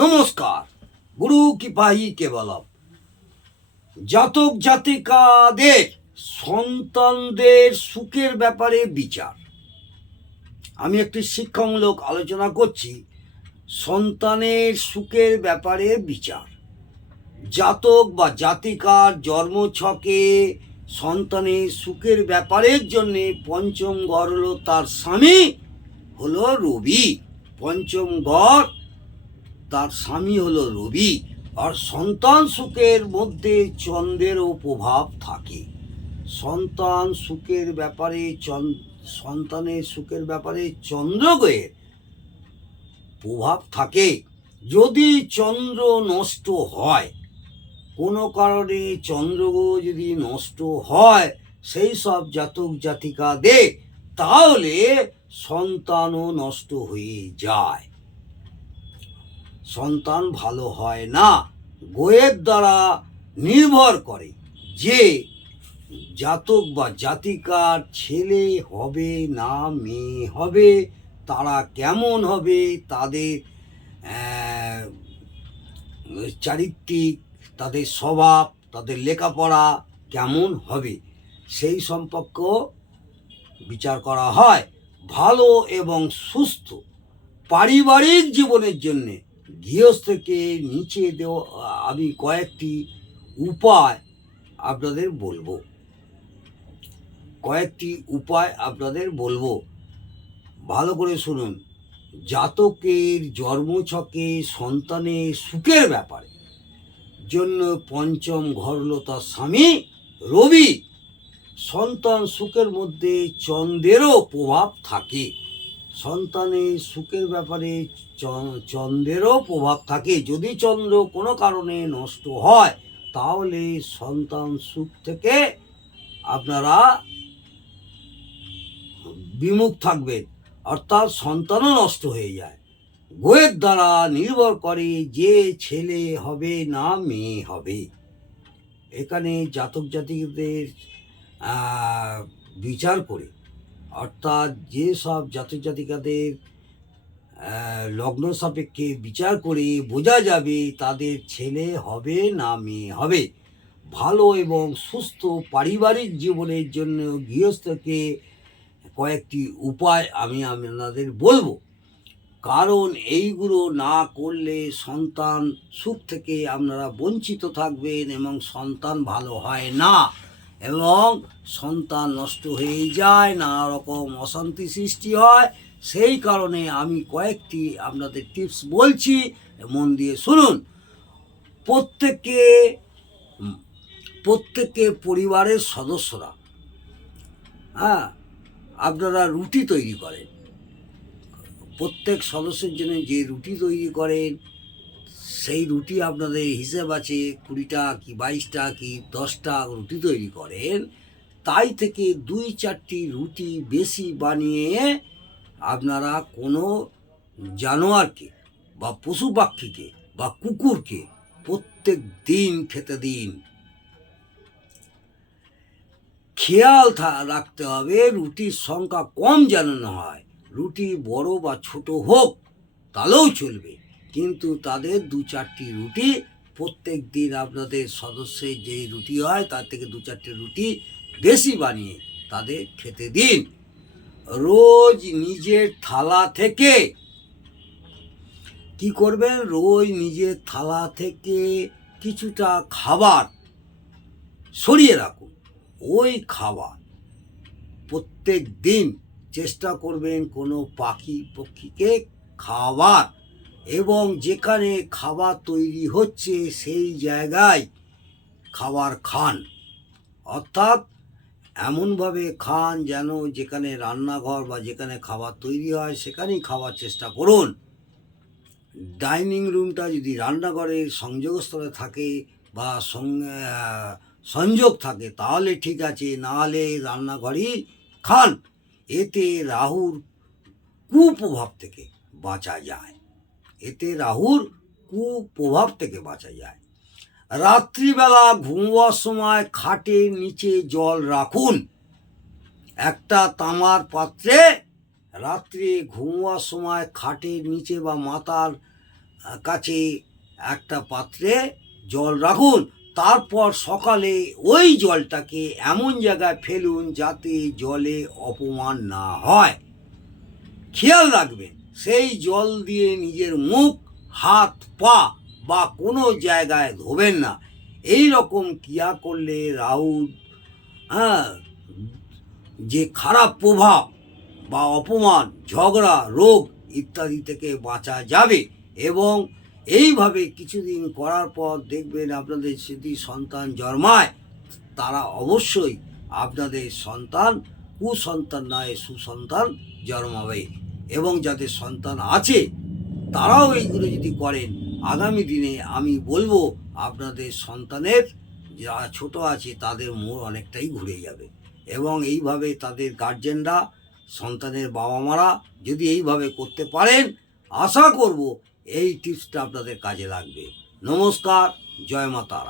নমস্কার। গুরু কৃপাহি কেবলম। জাতক জাতিকাদের সন্তানদের সুখের ব্যাপারে বিচার। আমি একটি শিক্ষামূলক আলোচনা করছি। সন্তানের সুখের ব্যাপারে বিচার। জাতক বা জাতিকার জন্মছকে সন্তানের সুখের ব্যাপারের জন্যে পঞ্চম ঘর হলো তার স্বামী, হলো রবি। পঞ্চম ঘর তার স্বামী হলো রবি। আর সন্তান সুখের মধ্যে চন্দ্রেরও প্রভাব থাকে। সন্তান সুখের ব্যাপারে সন্তানের সুখের ব্যাপারে চন্দ্রগ্রহের প্রভাব থাকে। যদি চন্দ্র নষ্ট হয়, কোনো কারণে চন্দ্রগ্রহ যদি নষ্ট হয় সেই সব জাতক জাতিকাদের, তাহলে সন্তানও নষ্ট হয়ে যায়, সন্তান ভালো হয় না। গ্রহের দ্বারা নির্ভর করে যে জাতক বা জাতিকার ছেলে হবে না মেয়ে হবে, তারা কেমন হবে, তাদের চারিত্রিক, তাদের স্বভাব, তাদের লেখাপড়া কেমন হবে, সেই সম্পর্ক বিচার করা হয়। ভালো এবং সুস্থ পারিবারিক জীবনের জন্যে গৃহস্থকে নিচে দেওয়া আমি কয়েকটি উপায় আপনাদের বলবো। ভালো করে শুনুন। জাতকের জন্মছকে সন্তানের সুখের ব্যাপারে জন্য পঞ্চম ঘর হলো তার স্বামী রবি। সন্তান সুখের মধ্যে চন্দ্রেরও প্রভাব থাকে। সন্তানের সুখের ব্যাপারে চন্দ্রেরও প্রভাব থাকে। যদি চন্দ্র কোনো কারণে নষ্ট হয়, তাহলে সন্তান সুখ থেকে আপনারা বিমুখ থাকবেন, অর্থাৎ সন্তানও নষ্ট হয়ে যায়। গ্রহের দ্বারা নির্ভর করে যে ছেলে হবে না মেয়ে হবে। এখানে জাতক জাতিকদের বিচার করে, অর্থাৎ যে সব জাতক জাতিকাদের লগ্ন সাপেক্ষে বিচার করে বোঝা যাবে তাদের ছেলে হবে না মেয়ে হবে। ভালো এবং সুস্থ পারিবারিক জীবনের জন্য গৃহস্থকে কয়েকটি উপায় আমি আপনাদের বলবো, কারণ এইগুলো না করলে সন্তান সুখ থেকে আপনারা বঞ্চিত থাকবেন এবং সন্তান ভালো হয় না এবং সন্তান নষ্ট হয়ে যায়, নানা রকম অশান্তি সৃষ্টি হয়। সেই কারণে আমি কয়েকটি আপনাদের টিপস বলছি, মন দিয়ে শুনুন। প্রত্যেকে পরিবারের সদস্যরা আপনারা রুটি তৈরি করেন। প্রত্যেক সদস্যের জন্য যে রুটি তৈরি করেন, সেই রুটি আপনাদের হিসেব আছে 20টা কি 22টা কি 10টা রুটি তৈরি করেন, তাই থেকে 2-4টি রুটি বেশি বানিয়ে আপনারা কোনো জানোয়ারকে বা পশু পাখিকে বা কুকুরকে প্রত্যেক দিন খেতে দিন। খেয়াল রাখতে হবে রুটির সংখ্যা কম যেন না হয়। রুটি বড় বা ছোট হোক তাহলেও চলবে, কিন্তু তাদের 2-4টি রুটি প্রত্যেক দিন আপনাদের সদস্যের যে রুটি হয় তার থেকে 2-4টি রুটি বেশি বানিয়ে তাদের খেতে দিন। রোজ নিজের থালা থেকে কি করবেন, রোজ নিজের থালা থেকে কিছুটা খাবার সরিয়ে রাখুন। ওই খাবার প্রত্যেক দিন চেষ্টা করবেন কোনো পাখি পক্ষীকে খাওয়ার, এবং যেখানে খাবার তৈরি হচ্ছে সেই জায়গায় খাবার খান, অর্থাৎ এমনভাবে খান যেন যেখানে রান্নাঘর বা যেখানে খাবার তৈরি হয় সেখানেই খাওয়ার চেষ্টা করুন। ডাইনিং রুমটা যদি রান্নাঘরের সংযোগস্থলে থাকে বা সংযোগ থাকে তাহলে ঠিক আছে, নাহলে রান্নাঘরেই খান। এতে রাহুর কুপ্রভাব থেকে বাঁচা যায়। রাত্রিবেলা ঘুমোবার সময় খাটের নিচে জল রাখুন। একটা তামার পাত্রে রাত্রে ঘুমোবার সময় খাটের নিচে বা মাথার কাছে একটা পাত্রে জল রাখুন। তারপর সকালে ওই জলটাকে এমন জায়গায় ফেলুন যাতে জলে অপমান না হয়। খেয়াল রাখবেন সেই জল দিয়ে নিজের মুখ, হাত, পা বা কোনো জায়গায় ধোবেন না। এই রকম ক্রিয়া করলে রাহু যে খারাপ প্রভাব বা অপমান, ঝগড়া, রোগ ইত্যাদি থেকে বাঁচা যাবে। এবং এইভাবে কিছুদিন করার পর দেখবেন আপনাদের যদি সন্তান জন্মায়, তারা অবশ্যই আপনাদের সন্তান কুসন্তান নয় সুসন্তান জন্মাবে। এবং যাদের সন্তান আছে তারাও এইগুলো যদি করেন, আগামী দিনে আমি বলবো আপনাদের সন্তানের যারা ছোট আছে তাদের মোড় অনেকটাই ঘুরে যাবে। এবং এইভাবে তাদের গার্জেনরা, সন্তানের বাবা মারা যদি এইভাবে করতে পারেন, আশা করব এই টিপসটা আপনাদের কাজে লাগবে। নমস্কার, জয় মা তারা।